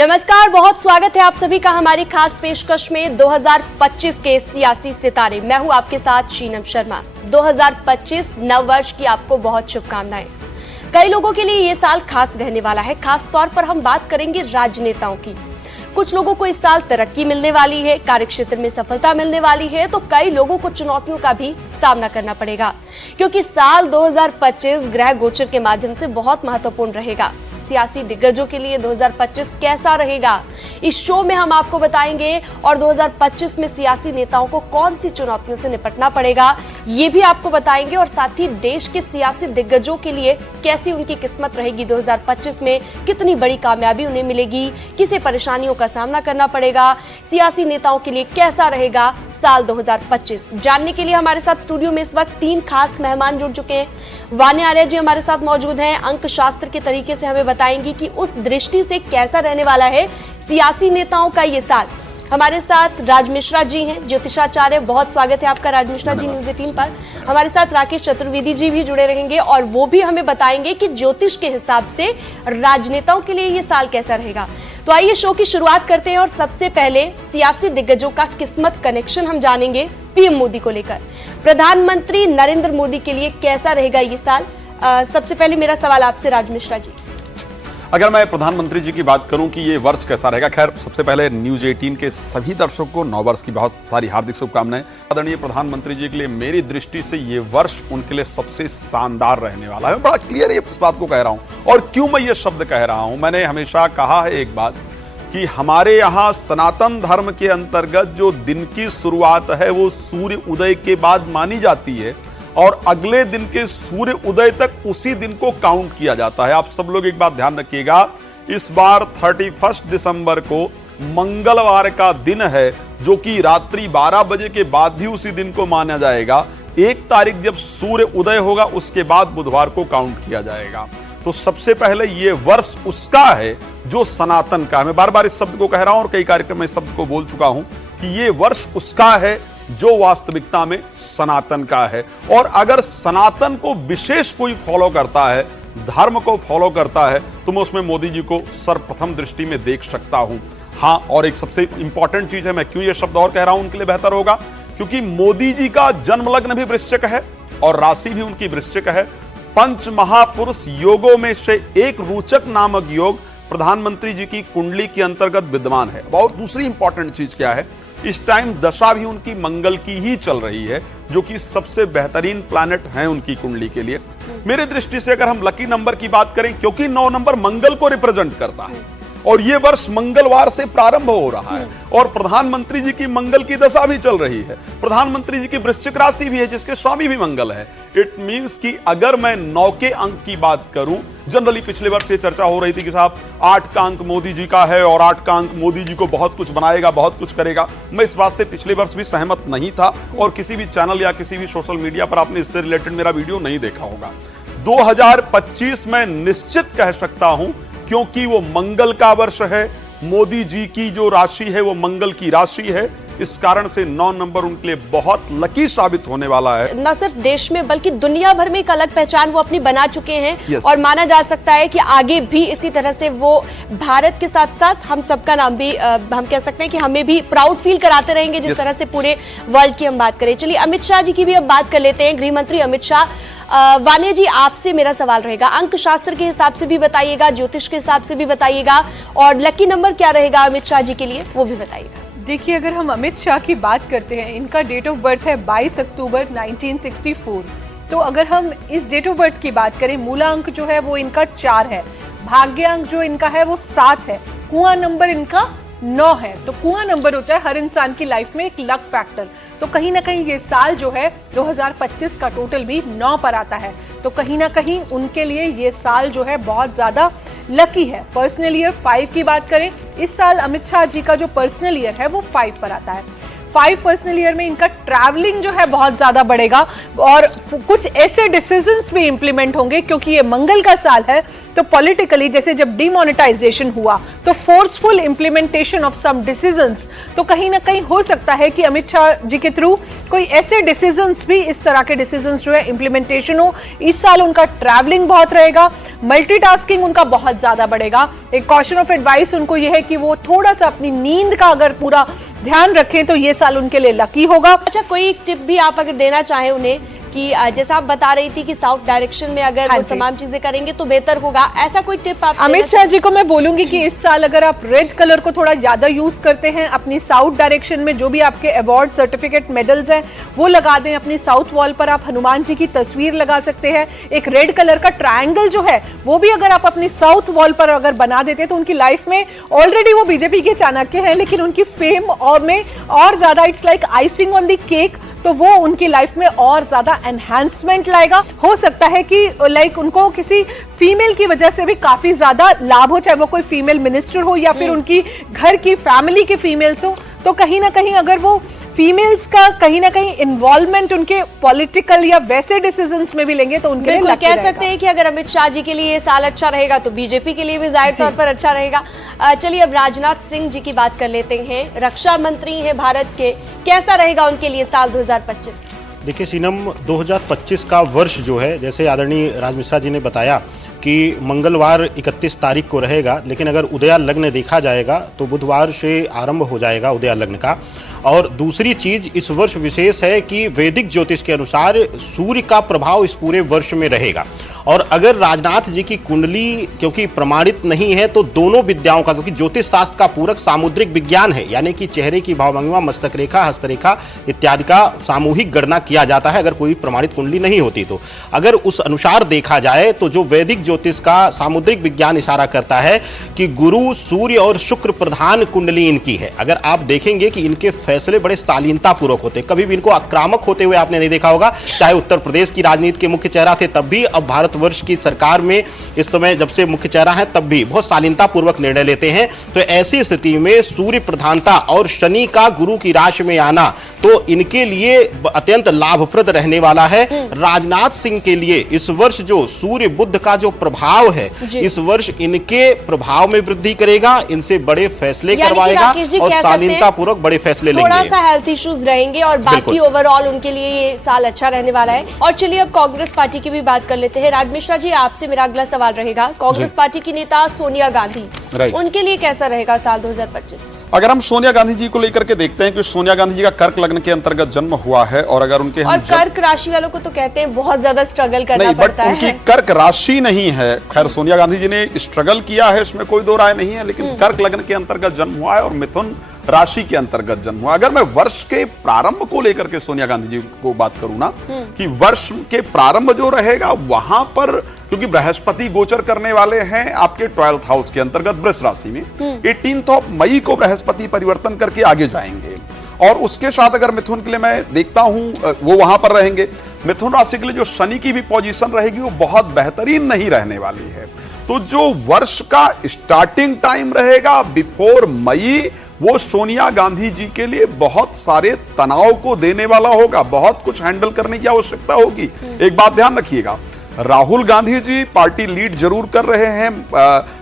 नमस्कार, बहुत स्वागत है आप सभी का हमारी खास पेशकश में 2025 के सियासी सितारे। मैं हूं आपके साथ शीनम शर्मा। 2025 नव वर्ष की आपको बहुत शुभकामनाएं। कई लोगों के लिए ये साल खास रहने वाला है। खास तौर पर हम बात करेंगे राजनेताओं की। कुछ लोगों को इस साल तरक्की मिलने वाली है, कार्यक्षेत्र में सफलता मिलने वाली है, तो कई लोगों को चुनौतियों का भी सामना करना पड़ेगा, क्योंकि साल 2025 ग्रह गोचर के माध्यम से बहुत महत्वपूर्ण रहेगा। सियासी दिग्गजों के लिए 2025 कैसा रहेगा, इस शो में हम आपको बताएंगे। और 2025 में सियासी नेताओं को कौन सी चुनौतियों से निपटना पड़ेगा, ये भी आपको बताएंगे। और साथ ही देश के सियासी दिग्गजों के लिए कैसी उनकी किस्मत रहेगी, 2025 में कितनी बड़ी कामयाबी उन्हें मिलेगी, किसे परेशानियों का सामना करना पड़ेगा, सियासी नेताओं के लिए कैसा रहेगा साल 2025। जानने के लिए हमारे साथ स्टूडियो में इस वक्त 3 खास मेहमान जुड़ चुके हैं। वान्या आर्य जी हमारे साथ मौजूद हैं, अंक शास्त्र के तरीके से हमें बताएंगी कि उस दृष्टि से कैसा रहने वाला है सियासी नेताओं का ये साल। हमारे साथ राज मिश्रा जी हैं, ज्योतिषाचार्य। बहुत स्वागत है आपका राज मिश्रा जी न्यूज़ 18 पर। हमारे साथ राकेश चतुर्वेदी जी भी जुड़े रहेंगे और वो भी हमें बताएंगे कि ज्योतिष के हिसाब से राजनेताओं के लिए ये साल कैसा रहेगा। तो आइए शो की शुरुआत करते हैं और सबसे पहले सियासी दिग्गजों का किस्मत कनेक्शन हम जानेंगे पीएम मोदी को लेकर। प्रधानमंत्री नरेंद्र मोदी के लिए कैसा रहेगा ये साल? सबसे पहले मेरा सवाल आपसे राज मिश्रा जी। अगर मैं प्रधानमंत्री जी की बात करूं कि ये वर्ष कैसा रहेगा, खैर सबसे पहले न्यूज 18 के सभी दर्शकों को नव वर्ष की बहुत सारी हार्दिक शुभकामनाएं। आदरणीय प्रधानमंत्री जी के लिए मेरी दृष्टि से ये वर्ष उनके लिए सबसे शानदार रहने वाला है। मैं बड़ा क्लियर इस बात को कह रहा हूं। और क्यों मैं ये शब्द कह रहा हूं, मैंने हमेशा कहा है एक बात कि हमारे यहाँ सनातन धर्म के अंतर्गत जो दिन की शुरुआत है वो सूर्य उदय के बाद मानी जाती है और अगले दिन के सूर्य उदय तक उसी दिन को काउंट किया जाता है। आप सब लोग एक बात ध्यान रखिएगा, इस बार 31 दिसंबर को मंगलवार का दिन है, जो कि रात्रि 12 बजे के बाद भी उसी दिन को माना जाएगा। 1 तारीख जब सूर्य उदय होगा उसके बाद बुधवार को काउंट किया जाएगा। तो सबसे पहले ये वर्ष उसका है जो सनातन का है। मैं बार बार इस शब्द को कह रहा हूं और कई कार्यक्रम में इस शब्द को बोल चुका हूं कि ये वर्ष उसका है जो वास्तविकता में सनातन का है। और अगर सनातन को विशेष कोई फॉलो करता है, धर्म को फॉलो करता है, तो मैं उसमें मोदी जी को सर्वप्रथम दृष्टि में देख सकता हूं। हाँ, और एक सबसे इंपॉर्टेंट चीज है, मैं क्यों ये शब्द और कह रहा हूं उनके लिए बेहतर होगा, क्योंकि मोदी जी का जन्म लग्न भी वृश्चिक है और राशि भी उनकी वृश्चिक है। पंच महापुरुष योगों में से एक रोचक नामक योग प्रधानमंत्री जी की कुंडली के अंतर्गत विद्यमान है। और दूसरी इंपॉर्टेंट चीज क्या है, इस टाइम दशा भी उनकी मंगल की ही चल रही है, जो कि सबसे बेहतरीन प्लैनेट है उनकी कुंडली के लिए। मेरे दृष्टि से अगर हम लकी नंबर की बात करें, क्योंकि 9 नंबर मंगल को रिप्रेजेंट करता है और ये वर्ष मंगलवार से प्रारंभ हो रहा है और प्रधानमंत्री जी की मंगल की दशा भी चल रही है। प्रधानमंत्री जी की वृश्चिक राशि भी है जिसके स्वामी भी मंगल है। इट मींस कि अगर मैं 9 के अंक की बात करूं, जनरली पिछले वर्ष ये चर्चा हो रही थी कि साहब 8 का अंक मोदी जी का है और 8 का अंक मोदी जी को बहुत कुछ बनाएगा, बहुत कुछ करेगा। मैं इस बात से पिछले वर्ष भी सहमत नहीं था और किसी भी चैनल या किसी भी सोशल मीडिया पर आपने इससे रिलेटेड मेरा वीडियो नहीं देखा होगा। 2025 में निश्चित कह सकता हूं, क्योंकि वो मंगल का वर्ष है, मोदी जी की जो राशि है वो मंगल की राशि है, इस कारण से 9 नंबर उनके लिए बहुत लकी साबित होने वाला है। न सिर्फ देश में बल्कि दुनिया भर में एक अलग पहचान वो अपनी बना चुके हैं। Yes. और माना जा सकता है कि आगे भी इसी तरह से वो भारत के साथ साथ हम सबका नाम भी हम कह सकते हैं कि हमें भी प्राउड फील कराते रहेंगे, जिस तरह से पूरे वर्ल्ड की हम बात करें। चलिए अमित शाह जी की भी अब बात कर लेते हैं, गृह मंत्री अमित शाह। वान्या जी, आपसे मेरा सवाल रहेगा, अंक शास्त्र के हिसाब से भी बताइएगा, ज्योतिष के हिसाब से भी बताइएगा, और लकी नंबर क्या रहेगा अमित शाह जी के लिए वो भी बताइएगा। देखिए, अगर हम अमित शाह की बात करते हैं, इनका डेट ऑफ बर्थ है 22 अक्टूबर 1964। तो अगर हम इस डेट ऑफ बर्थ की बात करें, मूला अंक जो है वो इनका 4 है, भाग्य अंक जो इनका है वो 7 है, कुआं नंबर इनका 9 है। तो कुआं नंबर होता है हर इंसान की लाइफ में एक लक फैक्टर। तो कहीं ना कहीं ये साल जो है 2025 का टोटल भी 9 पर आता है। तो कहीं ना कहीं उनके लिए ये साल जो है बहुत ज्यादा लकी है। पर्सनल ईयर 5 की बात करें, इस साल अमित शाह जी का जो पर्सनल ईयर है वो 5 पर आता है। 5 पर्सनल ईयर में इनका ट्रैवलिंग जो है बहुत ज्यादा बढ़ेगा और कुछ ऐसे डिसीजंस भी इंप्लीमेंट होंगे, क्योंकि ये मंगल का साल है। तो पॉलिटिकली जैसे जब डिमोनेटाइजेशन हुआ तो forceful implementation of some decisions, तो कहीं ना कहीं हो सकता है कि अमित शाह जी के थ्रू कोई ऐसे डिसीजंस भी, इस तरह के डिसीजंस जो है इंप्लीमेंटेशन हो। इस साल उनका ट्रैवलिंग बहुत रहेगा। मल्टीटास्किंग उनका बहुत ज्यादा बढ़ेगा। एक कॉशन ऑफ एडवाइस उनको यह है कि वो थोड़ा सा अपनी नींद का अगर पूरा ध्यान रखें तो ये साल उनके लिए लकी होगा। अच्छा, कोई एक टिप भी आप अगर देना चाहें उन्हें कि जैसा आप बता रही थी कि साउथ डायरेक्शन में अगर वो तमाम चीजें करेंगे तो बेहतर होगा, ऐसा कोई टिप आप अमित शाह जी को मैं बोलूंगी कि इस साल अगर आप रेड कलर को थोड़ा ज्यादा यूज करते हैं अपनी साउथ डायरेक्शन में, जो भी आपके अवार्ड सर्टिफिकेट मेडल्स हैं वो लगा दें। अपनी साउथ वॉल पर आप हनुमान जी की तस्वीर लगा सकते हैं। एक रेड कलर का ट्रायंगल जो है वो भी अगर आप अपनी साउथ वॉल पर अगर बना देते हैं तो उनकी लाइफ में, ऑलरेडी वो बीजेपी के चाणक्य हैं लेकिन उनकी फेम में और ज्यादा, it's like icing on the cake, तो वो उनकी लाइफ में और ज्यादा एनहांसमेंट लाएगा। हो सकता है कि लाइक उनको किसी फीमेल की वजह से भी काफी ज्यादा लाभ हो, चाहे वो कोई फीमेल मिनिस्टर हो या फिर उनकी घर की फैमिली के फीमेल्स हो, तो कहीं ना कहीं अगर वो फीमेल्स का कहीं ना कहीं इन्वॉल्वमेंट उनके पॉलिटिकल या वैसे डिसीजंस में भी लेंगे तो उनके लिए बिल्कुल कह सकते हैं कि अगर अमित शाह जी के लिए ये साल अच्छा रहेगा तो बीजेपी के लिए भी जाहिर तौर पर अच्छा रहेगा। चलिए अब राजनाथ सिंह जी की बात कर लेते हैं। रक्षा मंत्री हैं भारत के, कैसा रहेगा उनके लिए साल 2025? देखिए सीनम, 2025 का वर्ष जो है, जैसे आदरणीय राज मिश्रा जी ने बताया कि मंगलवार 31 तारीख को रहेगा, लेकिन अगर उदया लग्न देखा जाएगा तो बुधवार से आरंभ हो जाएगा उदया लग्न का। और दूसरी चीज इस वर्ष विशेष है कि वैदिक ज्योतिष के अनुसार सूर्य का प्रभाव इस पूरे वर्ष में रहेगा। और अगर राजनाथ जी की कुंडली क्योंकि प्रमाणित नहीं है तो दोनों विद्याओं का, क्योंकि ज्योतिष शास्त्र का पूरक सामुद्रिक विज्ञान है, यानी कि चेहरे की भावभंगिमा, मस्तक रेखा, हस्तरेखा इत्यादि का सामूहिक गणना किया जाता है अगर कोई प्रमाणित कुंडली नहीं होती तो। अगर उस अनुसार देखा जाए तो जो वैदिक ज्योतिष का सामुद्रिक विज्ञान इशारा करता है कि गुरु, सूर्य और शुक्र प्रधान कुंडली इनकी है। अगर आप देखेंगे कि इनके फैसले बड़े शालीनता पूर्वक होते, कभी भी इनको आक्रामक होते हुए आपने नहीं देखा होगा। चाहे उत्तर प्रदेश की राजनीति के मुख्य चेहरा थे तब भी, अब भारतवर्ष की सरकार में इस समय जब से मुख्य चेहरा है तब भी बहुत शालीनता पूर्वक निर्णय लेते हैं। तो ऐसी स्थिति में सूर्य प्रधानता और शनि का गुरु की राशि में आना तो इनके लिए अत्यंत लाभप्रद रहने वाला है। राजनाथ सिंह के लिए इस वर्ष जो सूर्य बुध का जो प्रभाव है इस वर्ष इनके प्रभाव में वृद्धि करेगा, इनसे बड़े फैसले करवाएगा और शालीनता पूर्वक बड़े फैसले लेंगे। थोड़ा सा हेल्थ इश्यूज रहेंगे और बाकी ओवरऑल उनके लिए ये साल अच्छा रहने वाला है। और चलिए अब कांग्रेस पार्टी की भी बात कर लेते हैं। राज मिश्रा जी, आपसे मेरा अगला सवाल रहेगा, कांग्रेस पार्टी की नेता सोनिया गांधी, उनके लिए कैसा रहेगा साल 2025? अगर हम सोनिया गांधी जी को लेकर के देखते हैं कि सोनिया गांधी जी का कर्क लग्न के अंतर्गत जन्म हुआ है और अगर उनके और कर्क राशि वालों को तो कहते हैं बहुत ज्यादा स्ट्रगल करना पड़ता है। उनकी कर्क राशि नहीं है। खैर, सोनिया गांधी जी ने स्ट्रगल किया है, इसमें कोई दो राय नहीं है, लेकिन कर्क लग्न के अंतर्गत जन्म हुआ है और मिथुन राशि के अंतर्गत जन्म हुआ। अगर मैं वर्ष के प्रारंभ को लेकर के सोनिया गांधी जी को बात करूं ना, कि वर्ष के प्रारंभ जो रहेगा वहां पर, क्योंकि बृहस्पति गोचर करने वाले हैं आपके 12th हाउस के अंतर्गत वृष राशि में, 18 मई को बृहस्पति परिवर्तन करके आगे जाएंगे। और उसके साथ अगर मिथुन के लिए मैं देखता हूं वो वहां पर रहेंगे। मिथुन राशि के लिए जो शनि की भी पोजीशन रहेगी वो बहुत बेहतरीन नहीं रहने वाली है। तो जो वर्ष का स्टार्टिंग टाइम रहेगा बिफोर मई, वो सोनिया गांधी जी के लिए बहुत सारे तनाव को देने वाला होगा, बहुत कुछ हैंडल करने की आवश्यकता होगी। एक बात ध्यान रखिएगा, राहुल गांधी जी पार्टी लीड जरूर कर रहे हैं,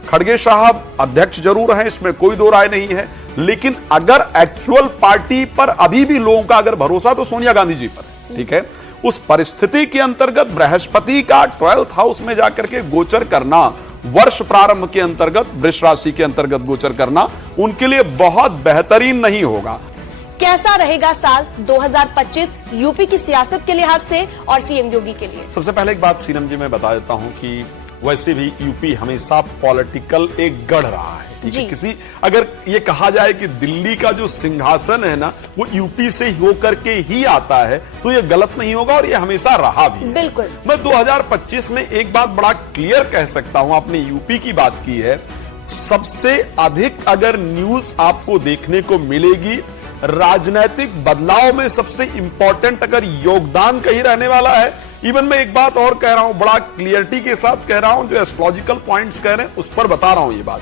खड़गे साहब अध्यक्ष जरूर हैं, इसमें कोई दो राय नहीं है, लेकिन अगर एक्चुअल पार्टी पर अभी भी लोगों का अगर भरोसा तो सोनिया गांधी जी पर, ठीक है। उस परिस्थिति के अंतर्गत बृहस्पति का 12th हाउस में जाकर के गोचर करना, वर्ष प्रारंभ के अंतर्गत वृष राशि के अंतर्गत गोचर करना उनके लिए बहुत बेहतरीन नहीं होगा। कैसा रहेगा साल 2025 यूपी की सियासत के लिहाज से और सीएम योगी के लिए? सबसे पहले एक बात सीनम जी मैं बता देता हूं कि वैसे भी यूपी हमेशा पॉलिटिकल एक गढ़ रहा है। किसी अगर ये कहा जाए कि दिल्ली का जो सिंहासन है ना वो यूपी से होकर के ही आता है तो ये गलत नहीं होगा और ये हमेशा रहा भी है। बिल्कुल। मैं 2025 में एक बात बड़ा क्लियर कह सकता हूं, आपने यूपी की बात की है, सबसे अधिक अगर न्यूज आपको देखने को मिलेगी राजनीतिक बदलाव में, सबसे इंपॉर्टेंट अगर योगदान कहीं रहने वाला है। इवन मैं एक बात और कह रहा हूं, बड़ा क्लियरिटी के साथ कह रहा हूं, जो एस्ट्रोलॉजिकल पॉइंट्स कह रहे हैं उस पर बता रहा हूं ये बात।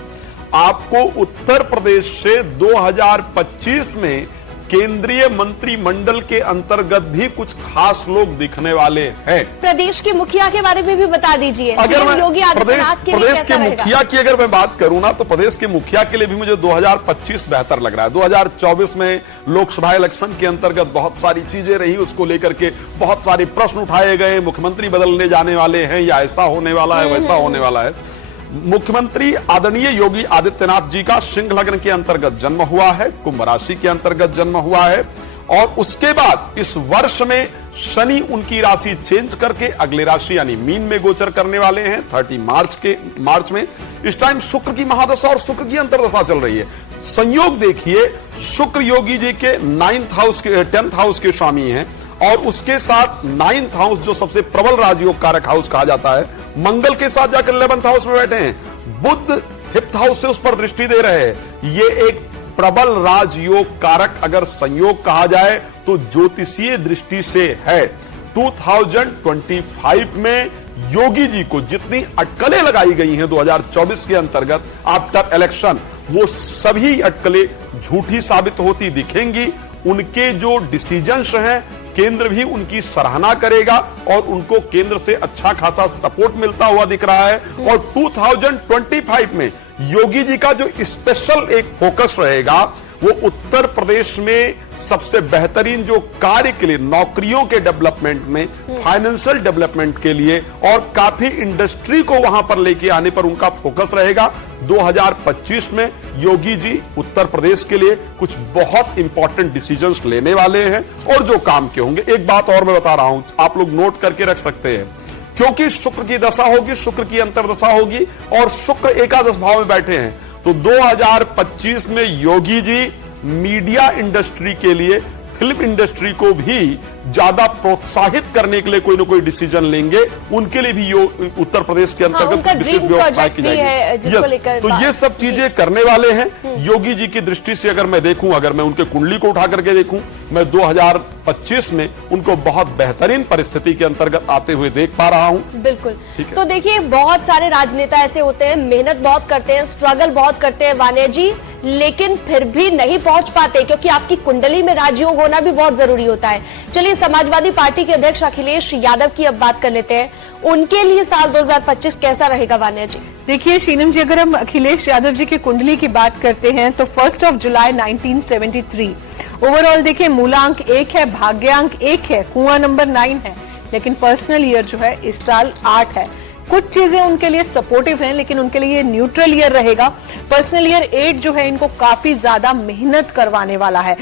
आपको उत्तर प्रदेश से 2025 में केंद्रीय मंत्रिमंडल के अंतर्गत भी कुछ खास लोग दिखने वाले हैं। प्रदेश के मुखिया के बारे में भी बता दीजिए। अगर मैं योगी आदित्यनाथ के लिए प्रदेश कैसा के रहेगा? मुखिया की अगर मैं बात करूं ना, तो प्रदेश के मुखिया के लिए भी मुझे 2025 बेहतर लग रहा है। 2024 में लोकसभा इलेक्शन के अंतर्गत बहुत सारी चीजें रही, उसको लेकर के बहुत सारे प्रश्न उठाए गए, मुख्यमंत्री बदलने जाने वाले हैं या ऐसा होने वाला है वैसा होने वाला है। मुख्यमंत्री आदरणीय योगी आदित्यनाथ जी का सिंह लग्न के अंतर्गत जन्म हुआ है, कुंभ राशि के अंतर्गत जन्म हुआ है, और उसके बाद इस वर्ष में शनि उनकी राशि चेंज करके अगले राशि यानी मीन में गोचर करने वाले हैं 30 मार्च में। इस टाइम शुक्र की महादशा और शुक्र की अंतर्दशा चल रही है। संयोग देखिए, शुक्र योगी जी के 10th हाउस के स्वामी हैं, और उसके साथ 9th हाउस जो सबसे प्रबल राजयोग कारक हाउस कहा जाता है, मंगल के साथ जाकर 11th हाउस में बैठे हैं। बुध 5th हाउस से उस पर दृष्टि दे रहे हैं। ये एक प्रबल राजयोग कारक अगर संयोग कहा जाए तो ज्योतिषीय दृष्टि से है। 2025 में योगी जी को जितनी अटकलें लगाई गई हैं 2024 के अंतर्गत आफ्टर इलेक्शन, वो सभी अटकलें झूठी साबित होती दिखेंगी। उनके जो डिसीजंस हैं, केंद्र भी उनकी सराहना करेगा और उनको केंद्र से अच्छा खासा सपोर्ट मिलता हुआ दिख रहा है। और 2025 में योगी जी का जो स्पेशल एक फोकस रहेगा, वो उत्तर प्रदेश में सबसे बेहतरीन जो कार्य के लिए, नौकरियों के डेवलपमेंट में, फाइनेंशियल डेवलपमेंट के लिए और काफी इंडस्ट्री को वहां पर लेके आने पर उनका फोकस रहेगा। 2025 में योगी जी उत्तर प्रदेश के लिए कुछ बहुत इंपॉर्टेंट डिसीजंस लेने वाले हैं और जो काम के होंगे। एक बात और मैं बता रहा हूं, आप लोग नोट करके रख सकते हैं, क्योंकि शुक्र की दशा होगी, शुक्र की अंतर्दशा होगी और शुक्र एकादश भाव में बैठे हैं, तो 2025 में योगी जी मीडिया इंडस्ट्री के लिए, फिल्म इंडस्ट्री को भी ज्यादा प्रोत्साहित करने के लिए कोई ना कोई डिसीजन लेंगे। उनके लिए भी उत्तर प्रदेश के अंतर्गत विशेष व्यवस्था की जाएगी। तो ये सब चीजें करने वाले हैं योगी जी की दृष्टि से। अगर मैं देखूं, अगर मैं उनके कुंडली को उठा करके देखूं, मैं 2025 में उनको बहुत बेहतरीन परिस्थिति के अंतर्गत आते हुए देख पा रहा हूं। बिल्कुल। तो देखिए, बहुत सारे राजनेता ऐसे होते हैं, मेहनत बहुत करते हैं, स्ट्रगल बहुत करते हैं वानिया जी, लेकिन फिर भी नहीं पहुंच पाते, क्योंकि आपकी कुंडली में राजयोग होना भी बहुत जरूरी होता है। चलिए, समाजवादी पार्टी के अध्यक्ष अखिलेश यादव की अब बात कर लेते हैं। उनके लिए साल 2025 कैसा रहेगा वानिया जी? देखिए शीनम जी, अगर हम अखिलेश यादव जी की कुंडली की बात करते हैं तो 1 जुलाई 1973 ओवरऑल देखिए, मूलांक 1 है, भाग्यांक 1 है, कुआं नंबर 9 है, लेकिन पर्सनल ईयर जो है इस साल 8 है। कुछ चीजें उनके लिए सपोर्टिव हैं, लेकिन उनके लिए न्यूट्रल ईयर रहेगा। पर्सनल ईयर 8 जो है इनको काफी ज्यादा मेहनत करवाने वाला है।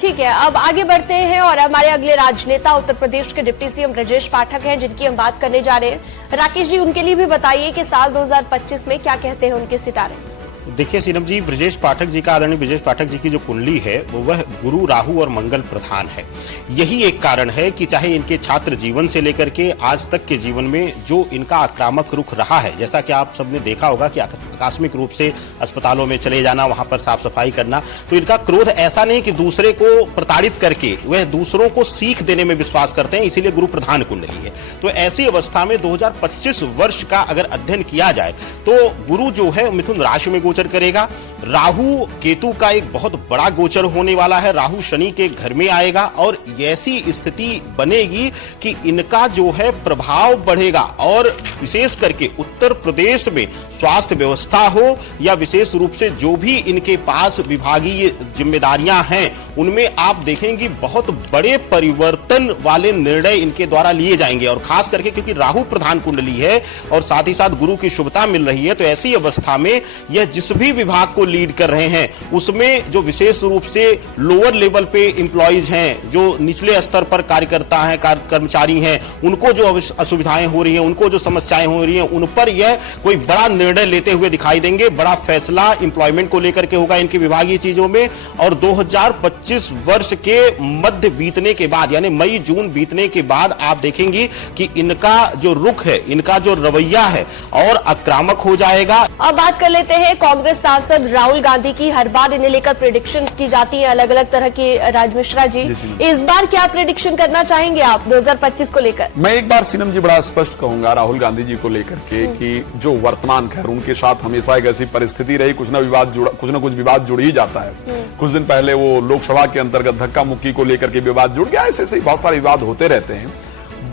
ठीक है, अब आगे बढ़ते हैं और हमारे अगले राजनेता उत्तर प्रदेश के डिप्टी सीएम ब्रजेश पाठक हैं, जिनकी हम बात करने जा रहे हैं। राकेश जी, उनके लिए भी बताइए कि साल 2025 में क्या कहते हैं उनके सितारे। देखिए सीनम जी, ब्रजेश पाठक जी का, आदरणीय ब्रजेश पाठक जी की जो कुंडली है वह गुरु, राहु और मंगल प्रधान है। यही एक कारण है कि चाहे इनके छात्र जीवन से लेकर के आज तक के जीवन में जो इनका आक्रामक रुख रहा है, जैसा कि आप सबने देखा होगा कि आकस्मिक रूप से अस्पतालों में चले जाना, वहां पर साफ सफाई करना, तो इनका क्रोध ऐसा नहीं कि दूसरे को प्रताड़ित करके वह दूसरों को सीख देने में विश्वास करते हैं, इसीलिए गुरु प्रधान कुंडली है। तो ऐसी अवस्था में 2025 वर्ष का अगर अध्ययन किया जाए तो गुरु जो है मिथुन राशि में गोचर करेगा। राहु केतु का एक बहुत बड़ा गोचर होने वाला है, राहु शनि के घर में आएगा और ऐसी स्थिति बनेगी कि इनका जो है प्रभाव बढ़ेगा। और विशेष करके उत्तर प्रदेश में स्वास्थ्य व्यवस्था हो या विशेष रूप से जो भी इनके पास विभागीय जिम्मेदारियां हैं, उनमें आप देखेंगे बहुत बड़े परिवर्तन वाले निर्णय इनके द्वारा लिए जाएंगे। और खास करके क्योंकि राहु प्रधान कुंडली है और साथ ही साथ गुरु की शुभता मिल रही है, तो ऐसी अवस्था में यह जिस भी विभाग को लीड कर रहे हैं उसमें जो विशेष रूप से लोअर लेवल पे एम्प्लॉइज हैं, जो निचले स्तर पर कार्यकर्ता हैं, कर्मचारी हैं, उनको जो असुविधाएं हो रही हैं, उनको जो समस्याएं हो रही हैं, उन पर यह कोई बड़ा निर्णय लेते हुए दिखाई देंगे। बड़ा फैसला एम्प्लॉयमेंट को लेकर के होगा इनकी विभागीय चीजों में। और 2025 वर्ष के मध्य बीतने के बाद यानी मई जून बीतने के बाद आप देखेंगे कि इनका जो रुख है, इनका जो रवैया है और आक्रामक हो जाएगा। अब बात कर लेते हैं कांग्रेस सांसद राहुल गांधी की हर बार इन्हें लेकर प्रेडिक्शंस की जाती हैं अलग अलग तरह की। राज मिश्रा जी, इस बार क्या प्रेडिक्शन करना चाहेंगे आप 2025 को लेकर? मैं एक बार सीनम जी बड़ा स्पष्ट कहूंगा राहुल गांधी जी को लेकर के कि जो वर्तमान खैर उनके साथ हमेशा एक ऐसी परिस्थिति रही, कुछ न कुछ विवाद जुड़ ही जाता है। कुछ दिन पहले वो लोकसभा के अंतर्गत धक्का मुक्की को लेकर के विवाद जुड़ गया, ऐसे बहुत सारे विवाद होते रहते हैं।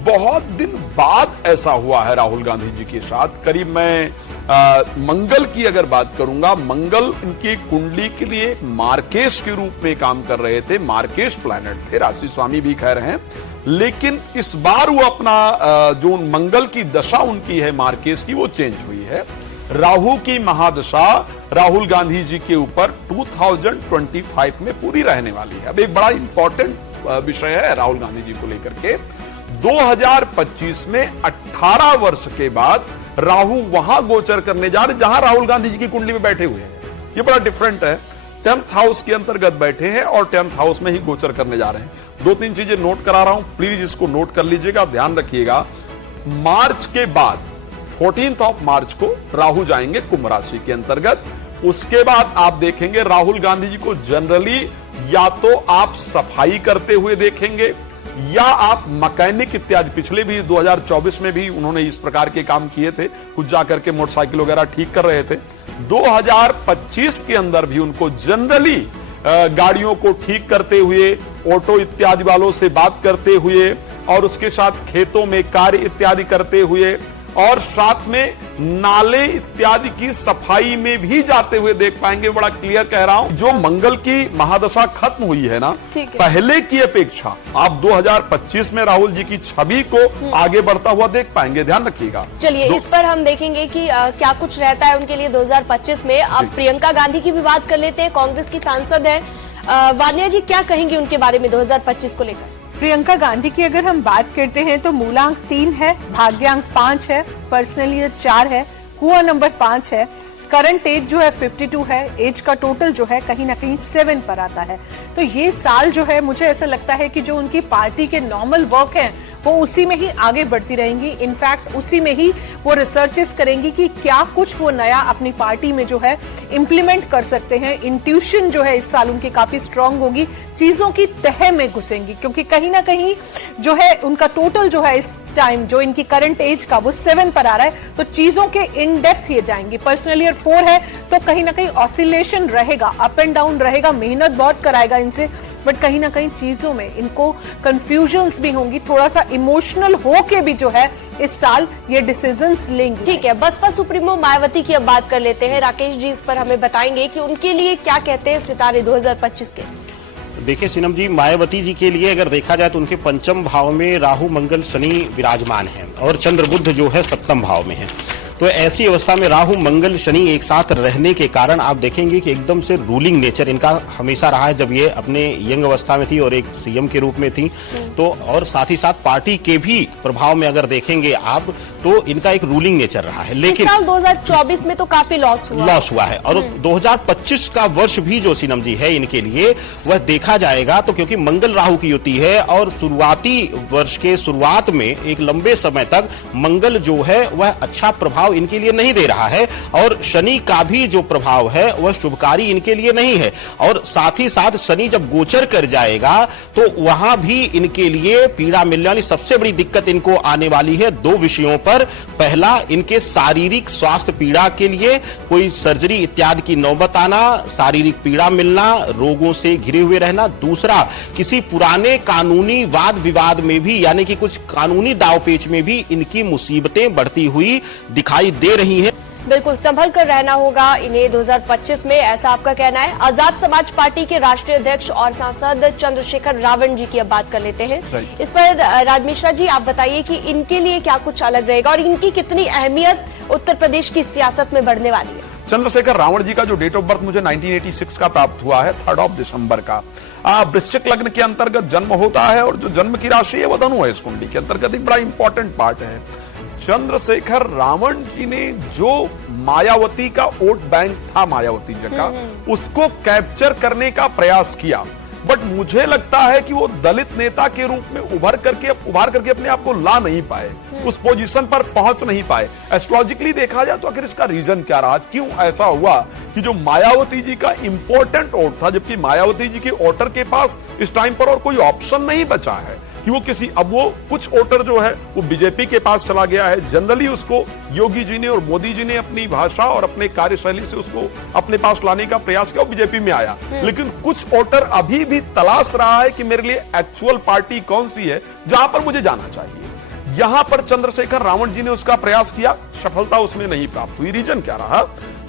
बहुत दिन बाद ऐसा हुआ है राहुल गांधी जी के साथ। करीब मैं मंगल की अगर बात करूंगा, मंगल इनकी कुंडली के लिए मार्केश के रूप में काम कर रहे थे, मार्केश प्लैनेट थे, राशि स्वामी भी खैर हैं, लेकिन इस बार वो अपना जो मंगल की दशा उनकी है मार्केश की, वो चेंज हुई है। राहु की महादशा राहुल गांधी जी के ऊपर 2025 में पूरी रहने वाली है। अब एक बड़ा इंपॉर्टेंट विषय है राहुल गांधी जी को लेकर के, 2025 में 18 वर्ष के बाद राहु वहां गोचर करने जा रहे जहां राहुल गांधी जी की कुंडली में बैठे हुए हैं। ये बड़ा डिफरेंट है, 10th हाउस के अंतर्गत बैठे हैं और 10th हाउस में ही गोचर करने जा रहे हैं। दो तीन चीजें नोट करा रहा हूं, प्लीज इसको नोट कर लीजिएगा, ध्यान रखिएगा। मार्च के बाद 14th ऑफ मार्च को राहु जाएंगे कुंभ राशि के अंतर्गत। उसके बाद आप देखेंगे राहुल गांधी जी को जनरली या तो आप सफाई करते हुए देखेंगे या आप मैकेनिक इत्यादि, पिछले भी 2024 में भी उन्होंने इस प्रकार के काम किए थे, कुछ जाकर के मोटरसाइकिल वगैरह ठीक कर रहे थे। 2025 के अंदर भी उनको जनरली गाड़ियों को ठीक करते हुए, ऑटो इत्यादि वालों से बात करते हुए और उसके साथ खेतों में कार्य इत्यादि करते हुए और साथ में नाले इत्यादि की सफाई में भी जाते हुए देख पाएंगे। बड़ा क्लियर कह रहा हूं, जो मंगल की महादशा खत्म हुई है ना, पहले की अपेक्षा आप 2025 में राहुल जी की छवि को आगे बढ़ता हुआ देख पाएंगे, ध्यान रखिएगा। चलिए इस पर हम देखेंगे कि क्या कुछ रहता है उनके लिए 2025 में। अब प्रियंका गांधी की भी बात कर लेते हैं, कांग्रेस की सांसद है। वानिया जी क्या कहेंगे उनके बारे में 2025 को लेकर? प्रियंका गांधी की अगर हम बात करते हैं तो मूलांक 3 है, भाग्यांक 5 है, पर्सनल ईयर 4 है, हुआ नंबर 5 है, करंट एज जो है 52 है, एज का टोटल जो है कहीं ना कहीं 7 पर आता है। तो ये साल जो है मुझे ऐसा लगता है कि जो उनकी पार्टी के नॉर्मल वर्क है वो उसी में ही आगे बढ़ती रहेंगी। इनफैक्ट उसी में ही वो रिसर्चेस करेंगी कि क्या कुछ वो नया अपनी पार्टी में जो है इम्प्लीमेंट कर सकते हैं। इंट्यूशन जो है इस साल उनकी काफी स्ट्रांग होगी, चीजों की तह में घुसेंगी, क्योंकि कहीं ना कहीं जो है उनका टोटल जो है इस टाइम जो इनकी करंट एज का वो 7 पर आ रहा है, तो चीजों के इन डेप्थ ये जाएंगी। पर्सनल ईयर 4 है तो कहीं ना कहीं ऑसिलेशन रहेगा, अप एंड डाउन रहेगा, मेहनत बहुत कराएगा इनसे, बट कहीं ना कहीं चीजों में इनको कंफ्यूजन्स भी होंगी, थोड़ा सा इमोशनल होके भी जो है इस साल ये डिसीजंस लेंगे। ठीक है, बसपा सुप्रीमो मायावती की अब बात कर लेते हैं। राकेश जी इस पर हमें बताएंगे कि उनके लिए क्या कहते हैं सितारे 2025 के। देखिए सीनम जी, मायावती जी के लिए अगर देखा जाए तो उनके पंचम भाव में राहु मंगल शनि विराजमान है और चंद्र बुध जो है सप्तम भाव में है। तो ऐसी अवस्था में राहु मंगल शनि एक साथ रहने के कारण आप देखेंगे कि एकदम से रूलिंग नेचर इनका हमेशा रहा है। जब ये अपने यंग अवस्था में थी और एक सीएम के रूप में थी, तो और साथ ही साथ पार्टी के भी प्रभाव में अगर देखेंगे आप तो इनका एक रूलिंग नेचर रहा है। लेकिन इस साल 2024 में तो काफी लॉस हुआ है और 2025 का वर्ष भी जो सीनम जी है इनके लिए वह देखा जाएगा, तो क्योंकि मंगल राहु की युति है और शुरुआती वर्ष के शुरुआत में एक लंबे समय तक मंगल जो है वह अच्छा प्रभाव इनके लिए नहीं दे रहा है और शनि का भी जो प्रभाव है वह शुभकारी इनके लिए नहीं है। और साथ ही साथ शनि जब गोचर कर जाएगा तो वहां भी इनके लिए पीड़ा मिलने वाली सबसे बड़ी दिक्कत इनको आने वाली है 2 विषयों पर। पहला, इनके शारीरिक स्वास्थ्य पीड़ा के लिए कोई सर्जरी इत्यादि की नौबत आना, शारीरिक पीड़ा मिलना, रोगों से घिरे हुए रहना। दूसरा, किसी पुराने कानूनी वाद विवाद में भी यानी कि कुछ कानूनी दावपेच में भी इनकी मुसीबतें बढ़ती हुई दिखाई दे रही हैं। बिल्कुल संभल कर रहना होगा इन्हें 2025 में, ऐसा आपका कहना है। आजाद समाज पार्टी के राष्ट्रीय अध्यक्ष और सांसद चंद्रशेखर रावण जी की अब बात कर लेते हैं। इस पर राज मिश्रा जी आप बताइए कि इनके लिए क्या कुछ अलग रहेगा और इनकी कितनी अहमियत उत्तर प्रदेश की सियासत में बढ़ने वाली है। चंद्रशेखर रावण जी का जो डेट ऑफ बर्थ मुझे 1986 का प्राप्त हुआ है, 3 दिसंबर का। वृश्चिक लग्न के अंतर्गत जन्म होता है और जो जन्म की राशि है वह धनु है। इस कुंडली के अंतर्गत एक बड़ा इंपॉर्टेंट पार्ट है। चंद्रशेखर रावण जी ने जो मायावती का वोट बैंक था मायावती जी का, उसको कैप्चर करने का प्रयास किया। बट मुझे लगता है कि वो दलित नेता के रूप में उभार करके अपने आप को ला नहीं पाए, उस पोजीशन पर पहुंच नहीं पाए। एस्ट्रोलॉजिकली देखा जाए तो आखिर इसका रीजन क्या रहा, क्यों ऐसा हुआ कि जो मायावती जी का इंपॉर्टेंट वोट था, जबकि मायावती जी के वोटर के पास इस टाइम पर और कोई ऑप्शन नहीं बचा है कि वो अब वो कुछ वोटर जो है वो बीजेपी के पास चला गया है। जनरली उसको योगी जी ने और मोदी जी ने अपनी भाषा और अपने कार्यशैली से उसको अपने पास लाने का प्रयास किया, बीजेपी में आया। लेकिन कुछ वोटर अभी भी तलाश रहा है कि मेरे लिए एक्चुअल पार्टी कौन सी है जहां पर मुझे जाना चाहिए। यहां पर चंद्रशेखर रावण जी ने उसका प्रयास किया, सफलता उसमें नहीं प्राप्त हुई। रीजन क्या रहा,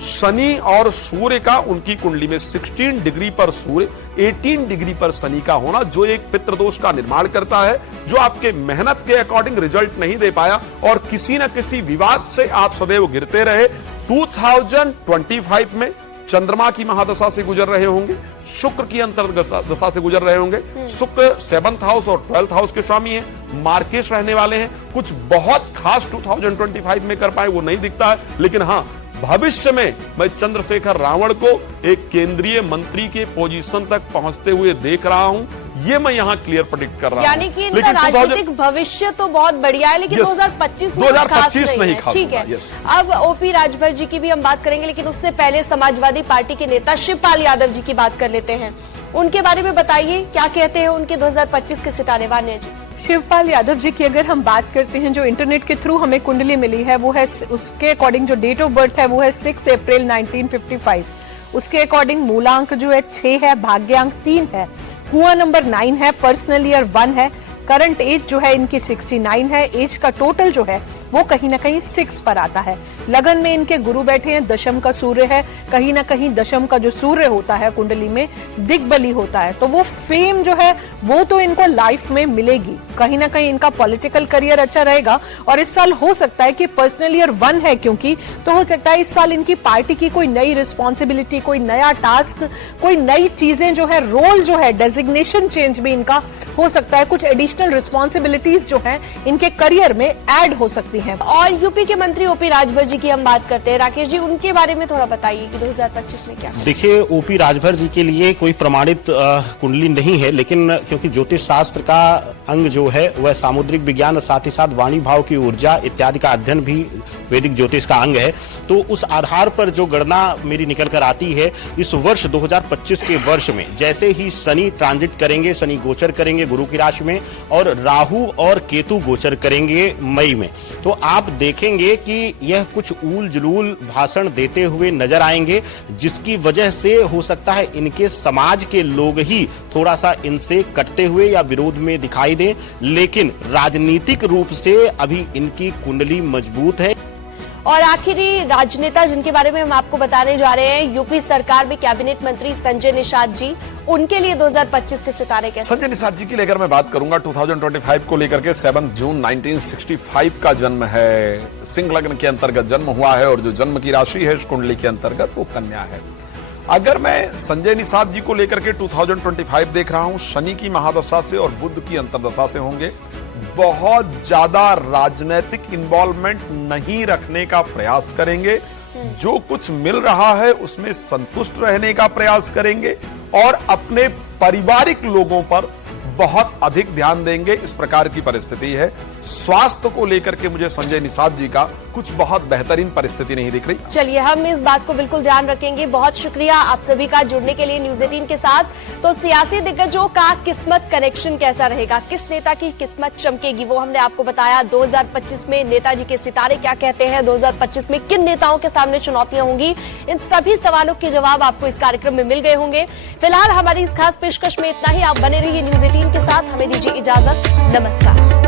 शनि और सूर्य का उनकी कुंडली में 16 डिग्री पर सूर्य, 18 डिग्री पर शनि का होना, जो एक पितृदोष का निर्माण करता है, जो आपके मेहनत के अकॉर्डिंग रिजल्ट नहीं दे पाया और किसी न किसी विवाद से आप सदैव गिरते रहे। 2025 में चंद्रमा की महादशा से गुजर रहे होंगे, शुक्र की अंतर्दशा दशा से गुजर रहे होंगे। शुक्र 7th हाउस और 12th हाउस के स्वामी हैं, मार्केश रहने वाले हैं। कुछ बहुत खास 2025 में कर पाए वो नहीं दिखता है, लेकिन हाँ भविष्य में मैं चंद्रशेखर रावण को एक केंद्रीय मंत्री के पोजीशन तक पहुंचते हुए देख रहा हूं। ये मैं यहाँ क्लियर प्रेडिक्ट कर रहा हूं। यानी कि इनका राजनीतिक भविष्य तो बहुत बढ़िया है, लेकिन 2025 में कुछ खास नहीं है। ठीक है, अब ओपी राजभर जी की भी हम बात करेंगे, लेकिन उससे पहले समाजवादी पार्टी के नेता शिवपाल यादव जी की बात कर लेते हैं। उनके बारे में बताइए, क्या कहते हैं उनके 2025 के सितारे? वान्या जी, शिवपाल यादव जी की अगर हम बात करते हैं, जो इंटरनेट के थ्रू हमें कुंडली मिली है वो है, उसके अकॉर्डिंग जो डेट ऑफ बर्थ है वो है 6 अप्रैल 1955। उसके अकॉर्डिंग मूलांक जो है 6 है, भाग्यांक 3 है, कुआं नंबर 9 है, पर्सनल ईयर 1 है, करंट एज जो है इनकी 69 है, एज का टोटल जो है वो कहीं ना कहीं 6 पर आता है। लगन में इनके गुरु बैठे हैं, दशम का सूर्य है, कहीं ना कहीं दशम का जो सूर्य होता है कुंडली में दिग्बली होता है, तो वो फेम जो है वो तो इनको लाइफ में मिलेगी। कहीं ना कहीं इनका पॉलिटिकल करियर अच्छा रहेगा और इस साल हो सकता है कि पर्सनल ईयर 1 है क्योंकि, तो हो सकता है इस साल इनकी पार्टी की कोई नई रिस्पॉन्सिबिलिटी, कोई नया टास्क, कोई नई चीजें जो है, रोल जो है, डेजिग्नेशन चेंज भी इनका हो सकता है, कुछ एडिशनल रिस्पॉन्सिबिलिटीज जो है इनके करियर में ऐड हो सकती है। और यूपी के मंत्री ओपी राजभर जी की हम बात करते हैं। राकेश जी, उनके बारे में थोड़ा बताइए कि 2025 में क्या? देखिए, ओपी राजभर जी के लिए कोई प्रमाणित कुंडली नहीं है, लेकिन क्योंकि ज्योतिष शास्त्र का अंग जो है वह सामुद्रिक विज्ञान और साथ ही साथ वाणी भाव की ऊर्जा इत्यादि का अध्ययन भी वैदिक ज्योतिष का अंग है, तो उस आधार पर जो गणना मेरी निकल कर आती है, इस वर्ष 2025 के वर्ष में जैसे ही शनि ट्रांजिट करेंगे, शनि गोचर करेंगे गुरु की राशि में और राहु और केतु गोचर करेंगे मई में, तो आप देखेंगे कि यह कुछ ऊल जलूल भाषण देते हुए नजर आएंगे, जिसकी वजह से हो सकता है इनके समाज के लोग ही थोड़ा सा इनसे कटते हुए या विरोध में दिखाई दें, लेकिन राजनीतिक रूप से अभी इनकी कुंडली मजबूत है। और आखिरी राजनेता जिनके बारे में हम आपको बताने जा रहे हैं, यूपी सरकार में कैबिनेट मंत्री संजय निषाद जी, उनके लिए 2025 के सितारे कैसे? संजय निषाद जी की लेकर मैं बात करूंगा। 2025 को लेकर के 7 जून 1965 का जन्म है, सिंह लग्न के अंतर्गत जन्म हुआ है और जो जन्म की राशि है इस कुंडली के अंतर्गत वो कन्या है। अगर मैं संजय निषाद जी को लेकर के 2025 देख रहा हूं, शनि की महादशा से और बुध की अंतर्दशा से होंगे, बहुत ज्यादा राजनीतिक इन्वॉल्वमेंट नहीं रखने का प्रयास करेंगे, जो कुछ मिल रहा है उसमें संतुष्ट रहने का प्रयास करेंगे और अपने पारिवारिक लोगों पर बहुत अधिक ध्यान देंगे। इस प्रकार की परिस्थिति है। स्वास्थ्य को लेकर के मुझे संजय निषाद जी का कुछ बहुत बेहतरीन परिस्थिति नहीं दिख रही। चलिए, हम इस बात को बिल्कुल ध्यान रखेंगे। बहुत शुक्रिया आप सभी का जुड़ने के लिए न्यूज़ 18 के साथ। तो सियासी दिग्गजों का किस्मत कनेक्शन कैसा रहेगा, किस नेता की किस्मत चमकेगी, वो हमने आपको बताया। 2025 में नेताजी के सितारे क्या कहते हैं, 2025 में किन नेताओं के सामने चुनौतियां होंगी, इन सभी सवालों के जवाब आपको इस कार्यक्रम में मिल गए होंगे। फिलहाल हमारी इस खास पेशकश में इतना ही। आप बने रहिए न्यूज़ 18 के साथ। हमें दीजिए इजाजत। नमस्कार।